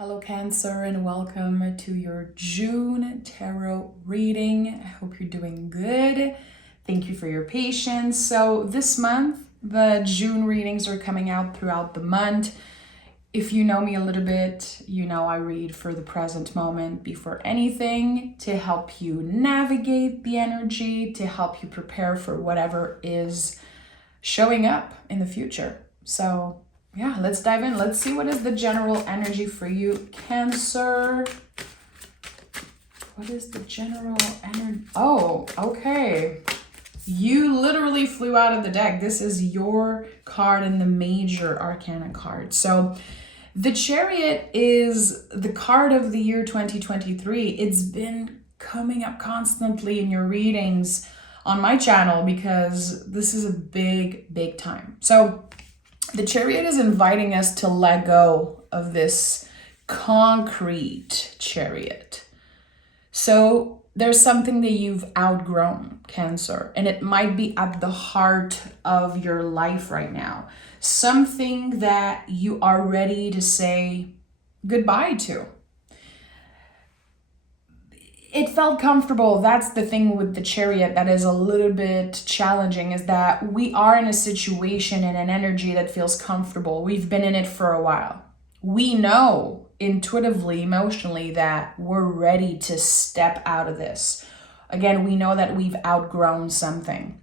Hello Cancer and welcome to your June tarot reading. I hope you're doing good. Thank you for your patience. So this month, the June readings are coming out throughout the month. If you know me a little bit, you know I read for the present moment before anything to help you navigate the energy, to help you prepare for whatever is showing up in the future. So yeah, let's dive in. Let's see what is the general energy for you, Cancer. What is the general energy? Oh, okay. You literally flew out of the deck. This is your card in the major arcana card. So the Chariot is the card of the year 2023. It's been coming up constantly in your readings on my channel because this is a big time. So the Chariot is inviting us to let go of this concrete chariot. So there's something that you've outgrown, Cancer, and it might be at the heart of your life right now. Something that you are ready to say goodbye to. It felt comfortable. That's the thing with the Chariot that is a little bit challenging, is that we are in a situation and an energy that feels comfortable. We've been in it for a while. We know intuitively, emotionally, that we're ready to step out of this. Again, we know that we've outgrown something.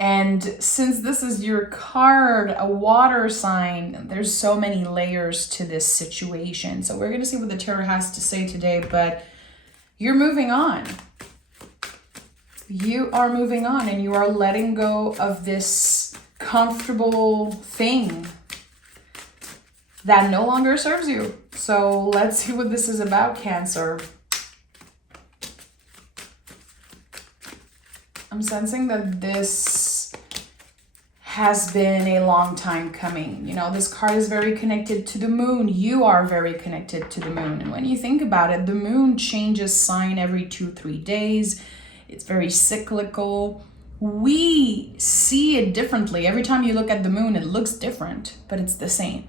And since this is your card, a water sign, there's so many layers to this situation. So we're going to see what the tarot has to say today, but you're moving on. You are moving on and you are letting go of this comfortable thing that no longer serves you. So let's see what this is about, Cancer. I'm sensing that this has been a long time coming. You know, this card is very connected to the moon. You are very connected to the moon. And when you think about it, the moon changes sign every 2-3 days. It's very cyclical. We see it differently. Every time you look at the moon, it looks different, but it's the same.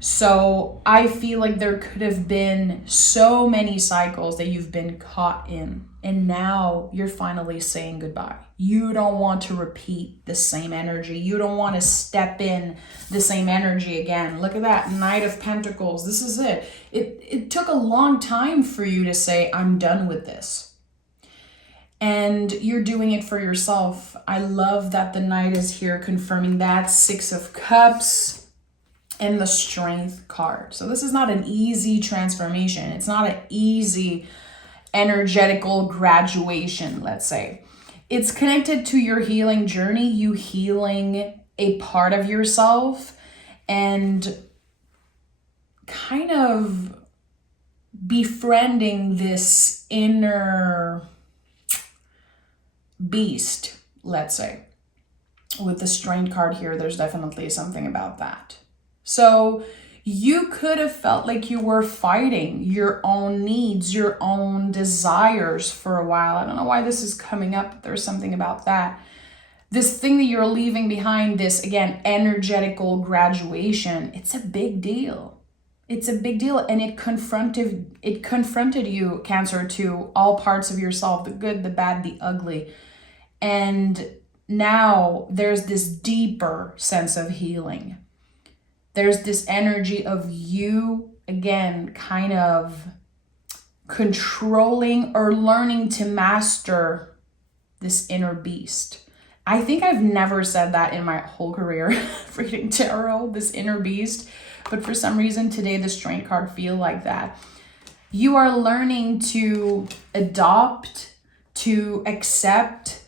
So I feel like there could have been so many cycles that you've been caught in, and now you're finally saying goodbye. You don't want to repeat the same energy. You don't want to step in the same energy again. Look at that, Knight of Pentacles. This is it. It took a long time for you to say, I'm done with this. And you're doing it for yourself. I love that the Knight is here confirming that. Six of Cups and the Strength card. So this is not an easy transformation. It's not an easy energetical graduation, let's say. It's connected to your healing journey, you healing a part of yourself and kind of befriending this inner beast, let's say. With the Strength card here, there's definitely something about that. So you could have felt like you were fighting your own needs, your own desires for a while. I don't know why this is coming up, but there's something about that. This thing that you're leaving behind, this, again, energetical graduation, it's a big deal. It's a big deal, and it confronted you, Cancer, to all parts of yourself, the good, the bad, the ugly. And now there's this deeper sense of healing. There's this energy of you, again, kind of controlling or learning to master this inner beast. I think I've never said that in my whole career reading tarot, this inner beast. But for some reason today, the Strength card feel like that. You are learning to adopt, to accept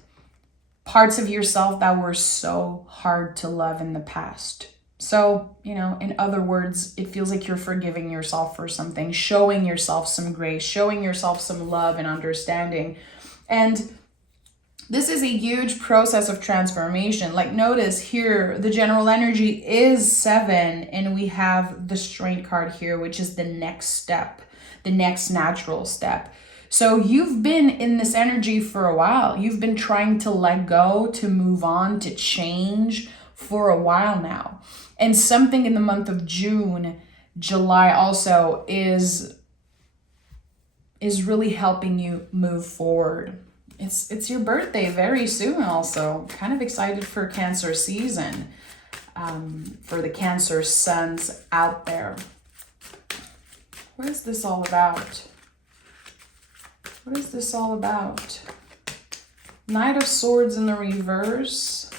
parts of yourself that were so hard to love in the past. So, you know, in other words, it feels like you're forgiving yourself for something, showing yourself some grace, showing yourself some love and understanding. And this is a huge process of transformation. Like, notice here, the general energy is 7, and we have the Strength card here, which is the next step, the next natural step. So you've been in this energy for a while. You've been trying to let go, to move on, to change for a while now. And something in the month of June July also is really helping you move forward. It's your birthday very soon also. Kind of excited for Cancer season, for the Cancer suns out there. What is this all about? What is this all about? Knight of Swords in the reverse.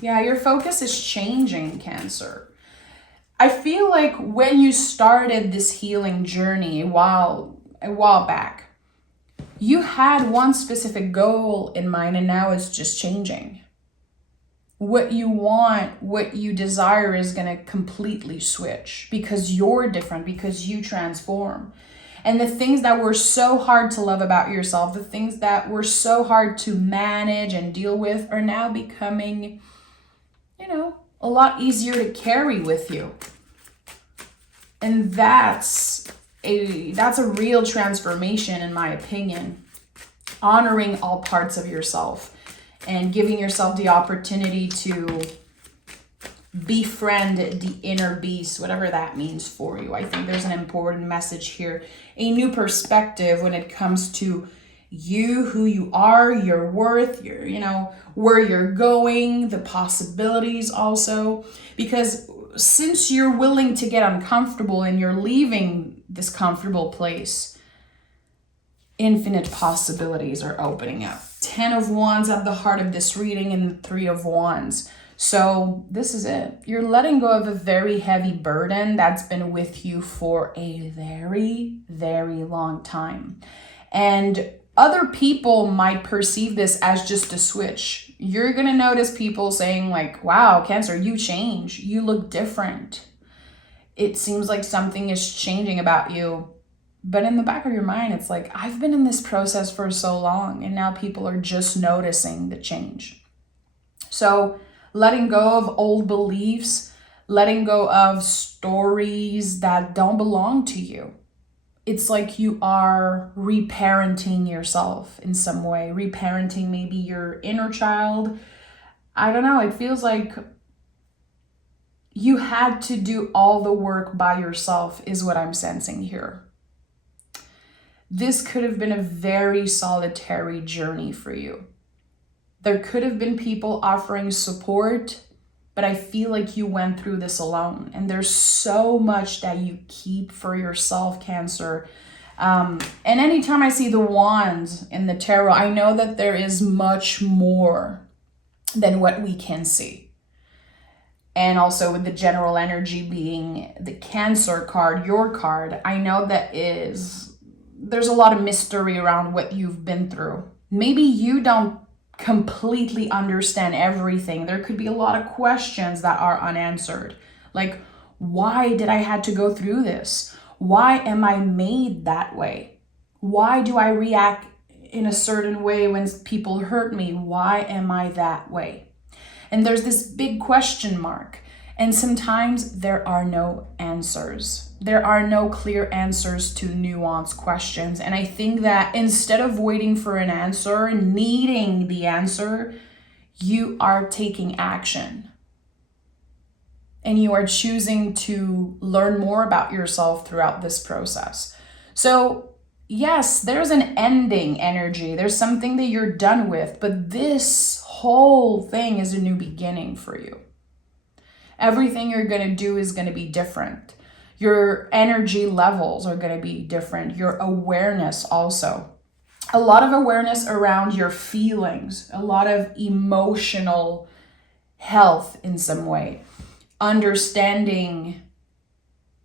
Yeah, your focus is changing, Cancer. I feel like when you started this healing journey a while back, you had one specific goal in mind, and now it's just changing. What you want, what you desire is going to completely switch because you're different, because you transform. And the things that were so hard to love about yourself, the things that were so hard to manage and deal with are now becoming, a lot easier to carry with you. And that's a real transformation, in my opinion. Honoring all parts of yourself and giving yourself the opportunity to befriend the inner beast, whatever that means for you. I think there's an important message here. A new perspective when it comes to you, who you are, your worth, where you're going, the possibilities also. Because since you're willing to get uncomfortable and you're leaving this comfortable place, infinite possibilities are opening up. 10 of Wands at the heart of this reading and 3 of Wands. So this is it. You're letting go of a very heavy burden that's been with you for a very, very long time. And other people might perceive this as just a switch. You're going to notice people saying like, wow, Cancer, you change. You look different. It seems like something is changing about you. But in the back of your mind, it's like, I've been in this process for so long, and now people are just noticing the change. So letting go of old beliefs, letting go of stories that don't belong to you. It's like you are reparenting yourself in some way, reparenting maybe your inner child. I don't know. It feels like you had to do all the work by yourself is what I'm sensing here. This could have been a very solitary journey for you. There could have been people offering support, but I feel like you went through this alone. And there's so much that you keep for yourself, Cancer. And anytime I see the wands in the tarot, I know that there is much more than what we can see. And also with the general energy being the Cancer card, your card, I know there's a lot of mystery around what you've been through. Maybe you don't completely understand everything. There could be a lot of questions that are unanswered. Like, why did I had to go through this? Why am I made that way? Why do I react in a certain way when people hurt me? Why am I that way? And there's this big question mark. And sometimes there are no answers. There are no clear answers to nuanced questions. And I think that instead of waiting for an answer, needing the answer, you are taking action. And you are choosing to learn more about yourself throughout this process. So yes, there's an ending energy. There's something that you're done with, but this whole thing is a new beginning for you. Everything you're going to do is going to be different. Your energy levels are going to be different. Your awareness also. A lot of awareness around your feelings. A lot of emotional health in some way. Understanding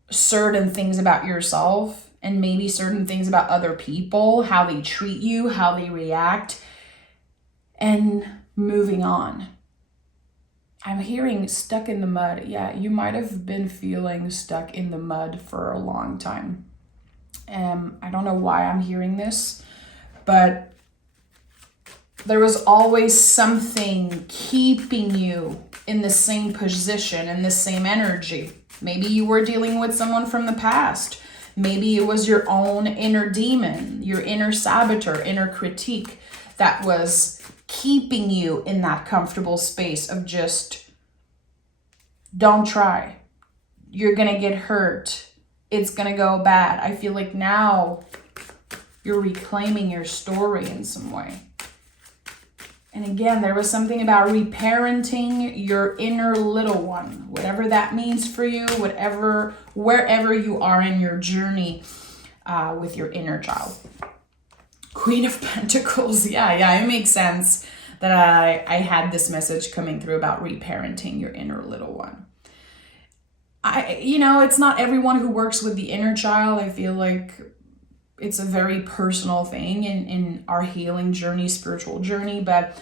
certain things about yourself and maybe certain things about other people, how they treat you, how they react, and moving on. I'm hearing stuck in the mud. Yeah, you might have been feeling stuck in the mud for a long time. I don't know why I'm hearing this, but there was always something keeping you in the same position, in the same energy. Maybe you were dealing with someone from the past. Maybe it was your own inner demon, your inner saboteur, inner critique that was keeping you in that comfortable space of just don't try. you're gonna get hurt. It's gonna go bad. I feel like now you're reclaiming your story in some way. And again, there was something about reparenting your inner little one, whatever that means for you, wherever you are in your journey with your inner child. Queen of Pentacles. Yeah, it makes sense that I had this message coming through about reparenting your inner little one. It's not everyone who works with the inner child. I feel like it's a very personal thing in our healing journey, spiritual journey, but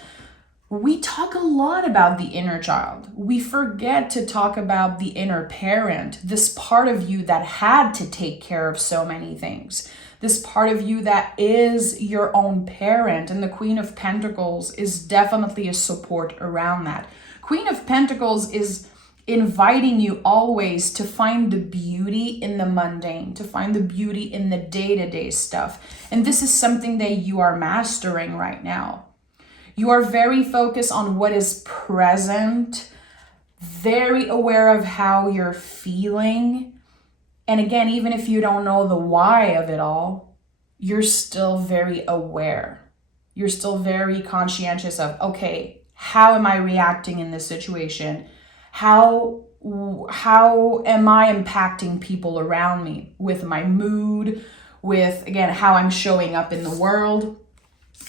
we talk a lot about the inner child. We forget to talk about the inner parent, this part of you that had to take care of so many things, this part of you that is your own parent. And the Queen of Pentacles is definitely a support around that. Queen of Pentacles is inviting you always to find the beauty in the mundane, to find the beauty in the day-to-day stuff. And this is something that you are mastering right now. You are very focused on what is present, very aware of how you're feeling. And again, even if you don't know the why of it all, you're still very aware. You're still very conscientious of, okay, how am I reacting in this situation? How am I impacting people around me with my mood, with, again, how I'm showing up in the world?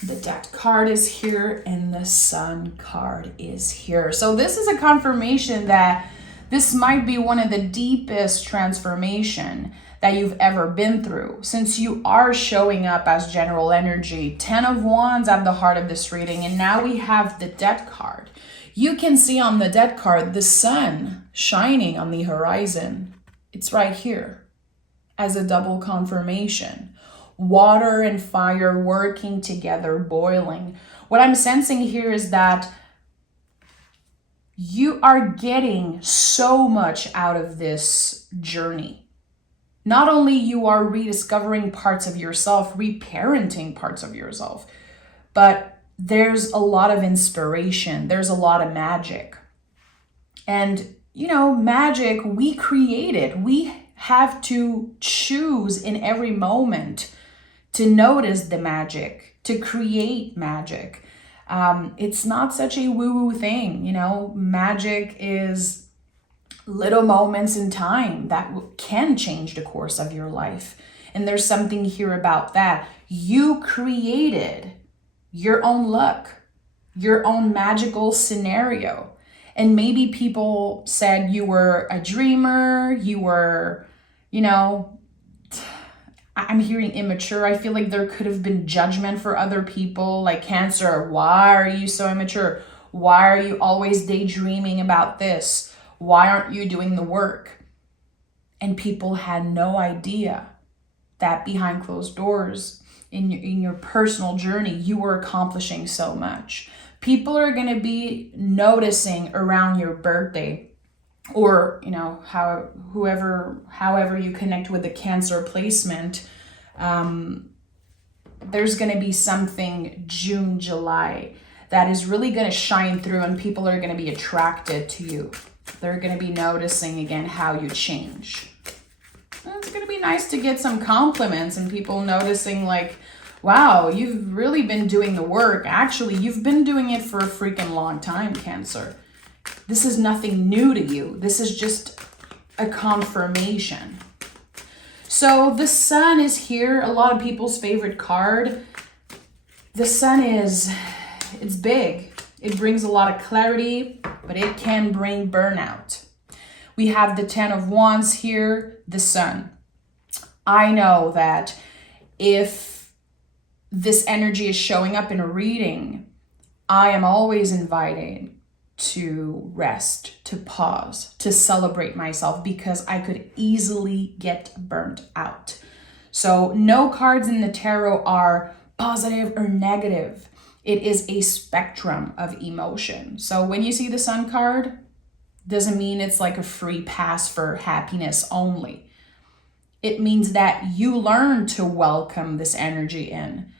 The Death card is here and the Sun card is here. So this is a confirmation that this might be one of the deepest transformation that you've ever been through, since you are showing up as general energy. 10 of Wands at the heart of this reading, and now we have the Death card. You can see on the Death card the sun shining on the horizon. It's right here as a double confirmation. Water and fire working together, boiling. What I'm sensing here is that you are getting so much out of this journey. Not only you are rediscovering parts of yourself, reparenting parts of yourself, but there's a lot of inspiration. There's a lot of magic. And, magic, we create it. We have to choose in every moment to notice the magic, to create magic. It's not such a woo-woo thing, Magic is little moments in time that can change the course of your life. And there's something here about that. You created your own luck, your own magical scenario. And maybe people said you were a dreamer, you were, I'm hearing immature. I feel like there could have been judgment for other people, like Cancer. Why are you so immature? Why are you always daydreaming about this? Why aren't you doing the work? And people had no idea that behind closed doors, in your personal journey, you were accomplishing so much. People are going to be noticing around your birthday, or however you connect with the Cancer placement, there's going to be something June, July that is really going to shine through, and people are going to be attracted to you. They're going to be noticing again how you change. And it's going to be nice to get some compliments and people noticing like, wow, you've really been doing the work. Actually, you've been doing it for a freaking long time, Cancer. This is nothing new to you. This is just a confirmation. So the Sun is here, a lot of people's favorite card. The Sun it's big. It brings a lot of clarity, but it can bring burnout. We have the 10 of Wands here, the Sun. I know that if this energy is showing up in a reading, I am always invited to rest, to pause, to celebrate myself, because I could easily get burnt out. So no cards in the tarot are positive or negative. It is a spectrum of emotion. So when you see the Sun card, doesn't mean it's like a free pass for happiness only. It means that you learn to welcome this energy in.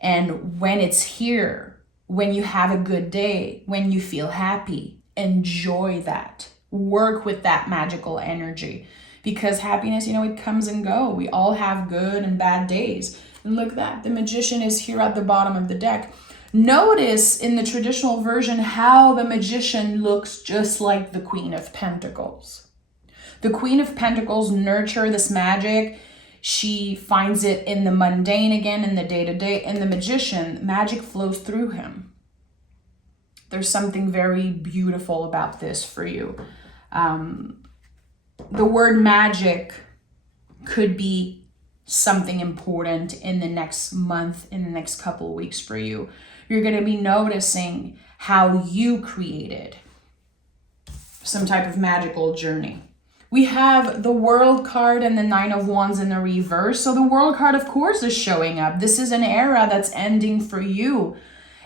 And when it's here, when you have a good day, when you feel happy, enjoy that. Work with that magical energy, because happiness, it comes and go. We all have good and bad days. And look at that. The Magician is here at the bottom of the deck. Notice in the traditional version how the Magician looks just like the Queen of Pentacles. The Queen of Pentacles nurture this magic. She finds it in the mundane again, in the day-to-day. And the Magician, magic flows through him. There's something very beautiful about this for you. The word magic could be something important in the next month, in the next couple of weeks for you. You're going to be noticing how you created some type of magical journey. We have the World card and the Nine of Wands in the reverse. So the World card, of course, is showing up. This is an era that's ending for you.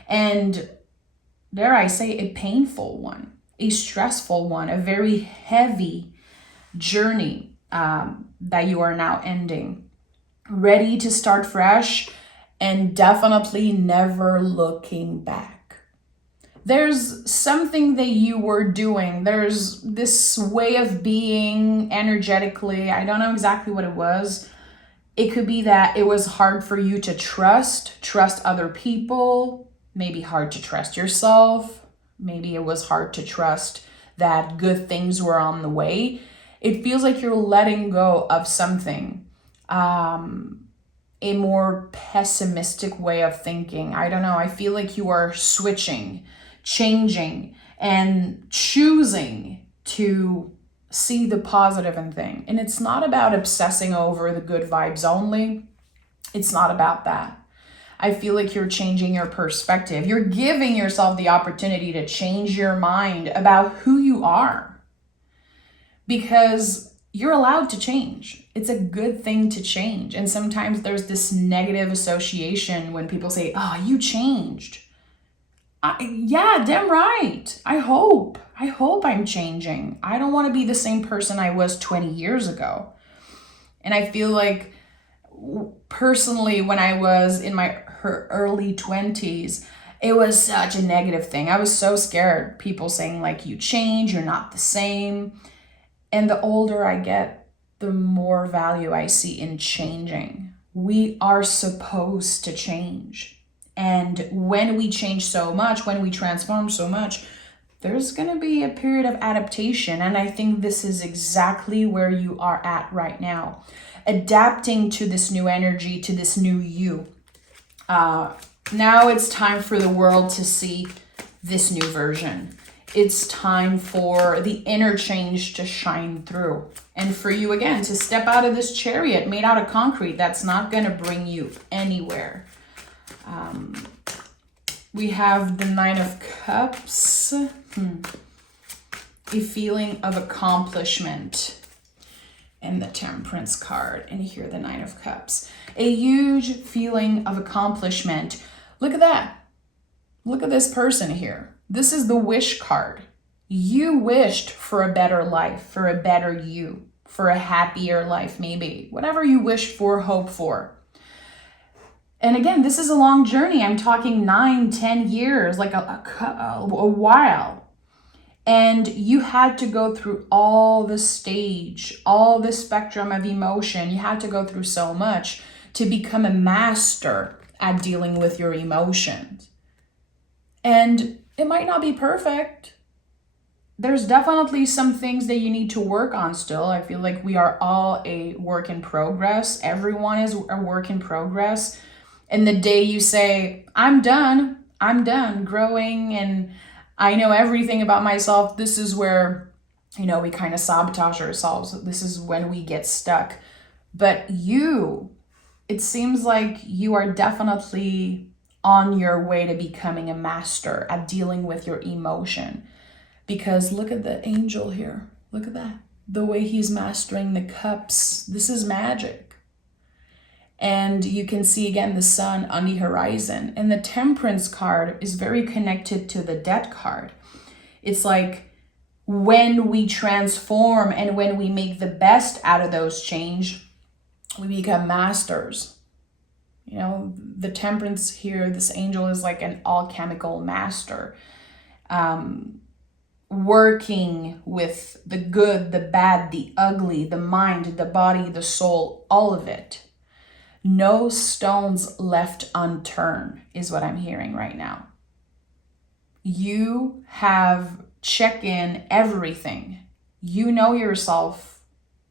And dare I say, a painful one, a stressful one, a very heavy journey that you are now ending. Ready to start fresh and definitely never looking back. There's something that you were doing. There's this way of being energetically. I don't know exactly what it was. It could be that it was hard for you to trust other people, maybe hard to trust yourself. Maybe it was hard to trust that good things were on the way. It feels like you're letting go of something, a more pessimistic way of thinking. I don't know. I feel like you are switching, changing, and choosing to see the positive in things. And it's not about obsessing over the good vibes only. It's not about that. I feel like you're changing your perspective. You're giving yourself the opportunity to change your mind about who you are, because you're allowed to change. It's a good thing to change. And sometimes there's this negative association when people say, oh, you changed. Yeah, damn right. I hope I'm changing. I don't want to be the same person I was 20 years ago. And I feel like personally, when I was in my early 20s, it was such a negative thing. I was so scared. People saying like, you change, you're not the same. And the older I get, the more value I see in changing. We are supposed to change. And when we change so much, when we transform so much, there's going to be a period of adaptation. And I think this is exactly where you are at right now. Adapting to this new energy, to this new you. Now it's time for the world to see this new version. It's time for the inner change to shine through. And for you, again, to step out of this chariot made out of concrete that's not going to bring you anywhere. We have the Nine of Cups. A feeling of accomplishment. And the Temperance card. And here the Nine of Cups. A huge feeling of accomplishment. Look at that. Look at this person here. This is the wish card. You wished for a better life, for a better you, for a happier life, maybe. Whatever you wish for, hope for. And again, this is a long journey. I'm talking 9-10 years, like a while. And you had to go through all the stage, all the spectrum of emotion. You had to go through so much to become a master at dealing with your emotions. And it might not be perfect. There's definitely some things that you need to work on still. I feel like we are all a work in progress. Everyone is a work in progress. And the day you say, I'm done growing and I know everything about myself, this is where, we kind of sabotage ourselves. This is when we get stuck. But it seems like you are definitely on your way to becoming a master at dealing with your emotion. Because look at the angel here. Look at that. The way he's mastering the cups. This is magic. And you can see again the sun on the horizon. And the Temperance card is very connected to the Death card. It's like when we transform and when we make the best out of those change, we become masters. The Temperance here, this angel is like an alchemical master. working with the good, the bad, the ugly, the mind, the body, the soul, all of it. No stones left unturned is what I'm hearing right now. You have checked in everything. You know yourself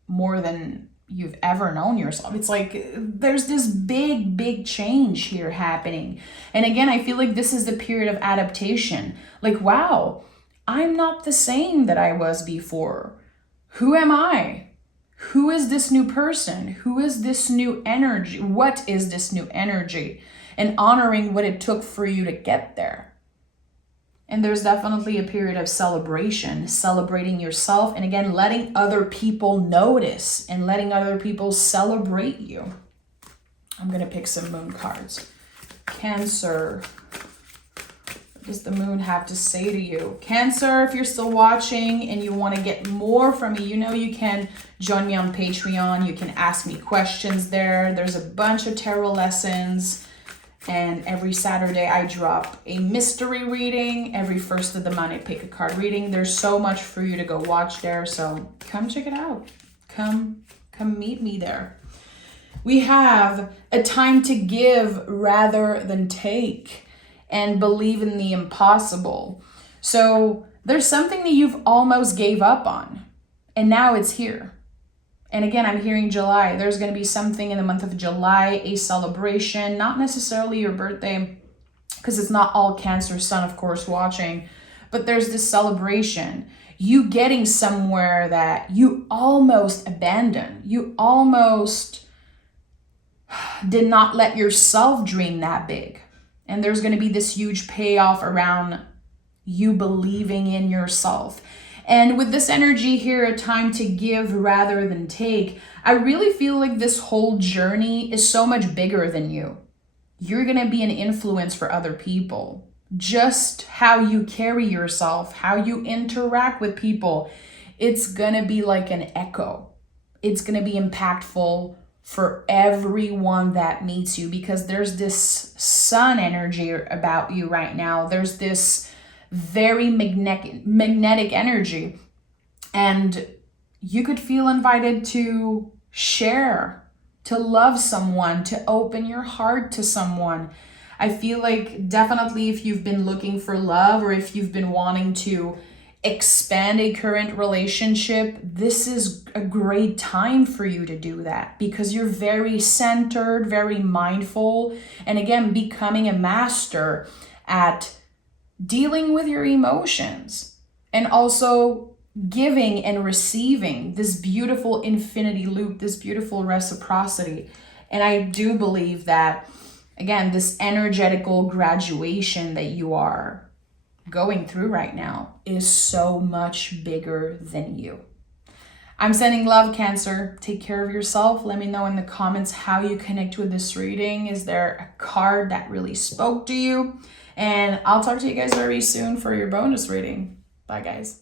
more than you've ever known yourself. It's like there's this big change here happening. And again, I feel like this is the period of adaptation. Like, wow, I'm not the same that I was before. Who am I? Who is this new person? Who is this new energy? What is this new energy? And honoring what it took for you to get there. And there's definitely a period of celebration, celebrating yourself, and again, letting other people notice and letting other people celebrate you. I'm going to pick some moon cards. Cancer. What does the moon have to say to you? Cancer, if you're still watching and you want to get more from me, you know you can join me on Patreon. You can ask me questions there. There's a bunch of tarot lessons. And every Saturday I drop a mystery reading. Every first of the month I pick a card reading. There's so much for you to go watch there. So come check it out. Come meet me there. We have a time to give rather than take, and believe in the impossible. So there's something that you've almost gave up on, and now it's here. And again, I'm hearing July. There's going to be something in the month of July, a celebration, not necessarily your birthday, because it's not all Cancer sun, of course, watching, but there's this celebration. You getting somewhere that you almost abandoned. You almost did not let yourself dream that big. And there's going to be this huge payoff around you believing in yourself. And with this energy here, a time to give rather than take, I really feel like this whole journey is so much bigger than you. You're going to be an influence for other people. Just how you carry yourself, how you interact with people, it's going to be like an echo. It's going to be impactful for everyone that meets you, because there's this sun energy about you right now. There's this very magnetic energy, and you could feel invited to share, to love someone, to open your heart to someone. I feel like definitely if you've been looking for love, or if you've been wanting to expand a current relationship, this is a great time for you to do that, because you're very centered, very mindful, and again, becoming a master at dealing with your emotions, and also giving and receiving this beautiful infinity loop, this beautiful reciprocity. And I do believe that, again, this energetical graduation that you are going through right now is so much bigger than you. I'm sending love, Cancer. Take care of yourself. Let me know in the comments how you connect with this reading. Is there a card that really spoke to you? And I'll talk to you guys very soon for your bonus reading. Bye, guys.